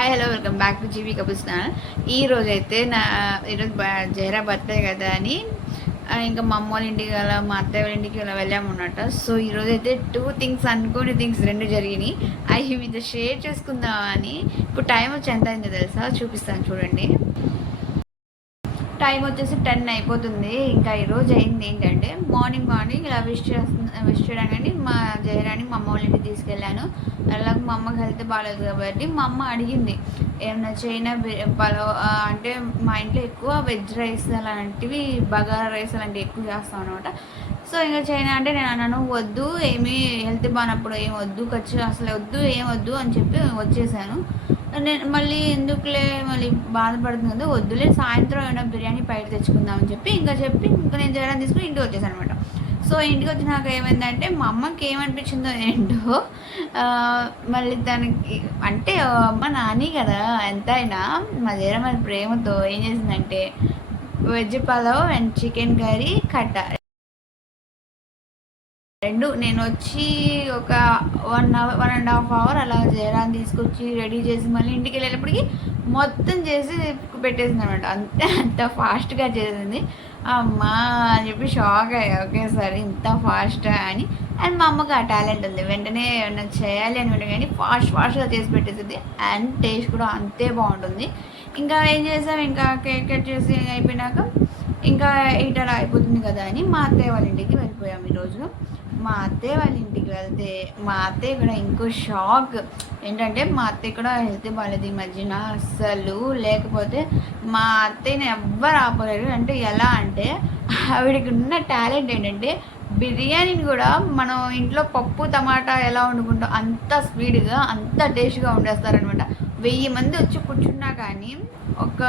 Hi hello welcome back to GV couples channel. ఈరోజు అయితే ఈరోజు జహరా బర్త్డే కదా అని ఇంకా మా అమ్మ వాళ్ళ ఇంటికి అలా మా అత్తయ్య వాళ్ళ ఇంటికి అలా వెళ్ళామన్నమాట. సో ఈరోజు అయితే అనుకోని థింగ్స్ రెండు జరిగినాయి. అవి మీతో షేర్ చేసుకుందామని. ఇప్పుడు టైం వచ్చి ఎంత అయిందో తెలుసా, చూపిస్తాను చూడండి. టైం వచ్చేసి 10 అయిపోతుంది. ఇంకా ఈరోజు అయింది ఏంటంటే మార్నింగ్ ఇలా విష్ చేయడానికి మా జయరాని మా అమ్మ వాళ్ళ ఇంటికి తీసుకెళ్ళాను. అలాగే మా అమ్మకి హెల్త్ బాగాలేదు కాబట్టి మా అమ్మ అడిగింది ఏమన్నా చైనా పలావ్ అంటే మా ఇంట్లో ఎక్కువ వెజ్ రైస్ అలాంటివి బగారా రైస్ అలాంటివి ఎక్కువ చేస్తాం అనమాట. సో ఇంకా చైనా అంటే నేను అన్నాను వద్దు, ఏమీ హెల్త్ బాగానప్పుడు ఏం వద్దు, అసలు వద్దు ఏం వద్దు అని చెప్పి వచ్చేసాను. నేను మళ్ళీ ఎందుకులే మళ్ళీ బాధపడుతుంది కదా, వద్దులే సాయంత్రం ఏమైనా బిర్యానీ బయట తెచ్చుకుందామని చెప్పి ఇంకా నేను చేయడం తీసుకుని ఇంటికి వచ్చేసాను అనమాట. సో ఇంటికి వచ్చినాక ఏమైందంటే మా అమ్మకి ఏమనిపించిందో ఏంటో, మళ్ళీ తనకి అంటే అమ్మ నాని కదా ఎంతైనా మా దగ్గర మన ప్రేమతో ఏం చేసిందంటే veg pulao and chicken curry కట్ట రెండు నేను వచ్చి ఒక 1.5 అవర్ అలా జయరాన్ని తీసుకొచ్చి రెడీ చేసి మళ్ళీ ఇంటికి వెళ్ళేటప్పటికి మొత్తం చేసి పెట్టేసింది అనమాట. అంత ఫాస్ట్గా చేసింది. అమ్మా అని చెప్పి షాక్ అయ్యా, ఒకేసారి ఇంత ఫాస్ట్ అని. అండ్ మా అమ్మకి ఆ టాలెంట్ ఉంది, వెంటనే ఏమన్నా చేయాలి అని వెంటనే కానీ ఫాస్ట్గా చేసి పెట్టేసింది. అండ్ టేస్ట్ కూడా అంతే బాగుంటుంది. ఇంకా ఏం చేసాం, ఇంకా కేక్ కట్ చేసి అయిపోయినాక ఇంకా 8 అలా అయిపోతుంది కదా అని మా అత్తయ్య వాళ్ళ ఇంటికి వెళ్ళిపోయాం ఈరోజు. మా అత్తయ్య వాళ్ళ ఇంటికి వెళ్తే మా అత్తయ్య కూడా ఇంకో షాక్ ఏంటంటే మా అత్తయ్య కూడా హెల్త్ బాగాలేదు ఈ మధ్యన అస్సలు. లేకపోతే మా అత్తయ్యని ఎవ్వరు ఆపలేరు. అంటే ఎలా అంటే ఆవిడకి ఉన్న టాలెంట్ ఏంటంటే బిర్యానీని కూడా మనం ఇంట్లో పప్పు టమాటా ఎలా వండుకుంటాం అంత స్పీడ్గా అంత టేస్ట్గా వండేస్తారనమాట. 1000 మంది వచ్చి కూర్చున్నా కానీ ఒక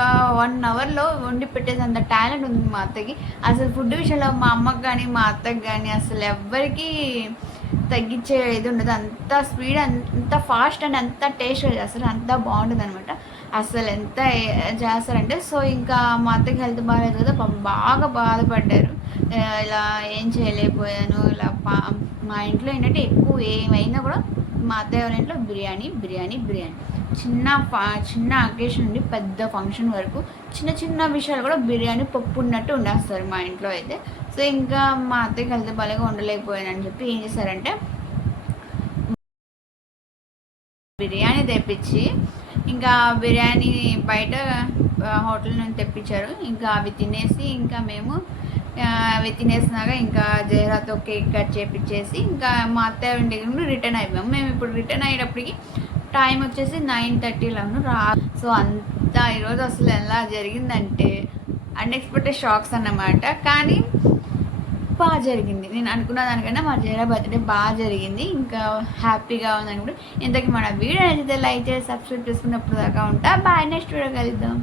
1 అవర్లో వండి పెట్టేసేంత టాలెంట్ ఉంది మా అత్తకి. అసలు ఫుడ్ విషయంలో మా అమ్మకి కానీ మా అత్తకి కానీ అసలు ఎవ్వరికీ తగ్గించే ఇది ఉండదు. అంత స్పీడ్, అంత ఫాస్ట్ అండ్ అంత టేస్ట్ అసలు అంత బాగుంటుంది అనమాట. అసలు ఎంత చేస్తారంటే సో ఇంకా మా అత్తకి హెల్త్ బాగాలేదు కదా, బాగా బాధపడ్డారు. ఇలా ఏం చేయలేకపోయాను ఇలా మా ఇంట్లో ఏంటంటే ఎక్కువ ఏమైనా కూడా మా అత్తయ్య వాళ్ళ ఇంట్లో బిర్యానీ బిర్యానీ బిర్యానీ. చిన్న అకేషన్ నుండి పెద్ద ఫంక్షన్ వరకు చిన్న విషయాలు కూడా బిర్యానీ పప్పు ఉన్నట్టు ఉండేస్తారు మా ఇంట్లో అయితే. సో ఇంకా మా అత్తయ్యకి హెల్త్ బాగా ఉండలేకపోయానని చెప్పి ఏం చేశారంటే బిర్యానీ తెప్పించి ఇంకా బిర్యానీ బయట హోటల్ నుంచి తెప్పించారు. ఇంకా అవి తినేసి ఇంకా మేము అవి తినేసినాక ఇంకా జహరాతో కేక్ కట్ చేపించేసి ఇంకా మా అత్తయ్య ఇంటికి నుండి రిటర్న్ అయిపోయాము. మేము ఇప్పుడు రిటర్న్ అయ్యేటప్పటికి టైం వచ్చేసి 9:30 రా. సో అంతా ఈరోజు అసలు ఎలా జరిగిందంటే అన్ఎక్స్పెక్టెడ్ షాక్స్ అన్నమాట. కానీ బాగా జరిగింది. నేను అనుకున్న దానికన్నా మా జహరా బర్త్డే బాగా జరిగింది. ఇంకా హ్యాపీగా ఉందనుకుంటే ఇంతకీ మన వీడియో నచ్చితే లైక్ చేసి సబ్స్క్రైబ్ చేసుకున్నప్పుడు దాకా ఉంటా. బాయ్, నెక్స్ట్ వీడియో కలుద్దాం.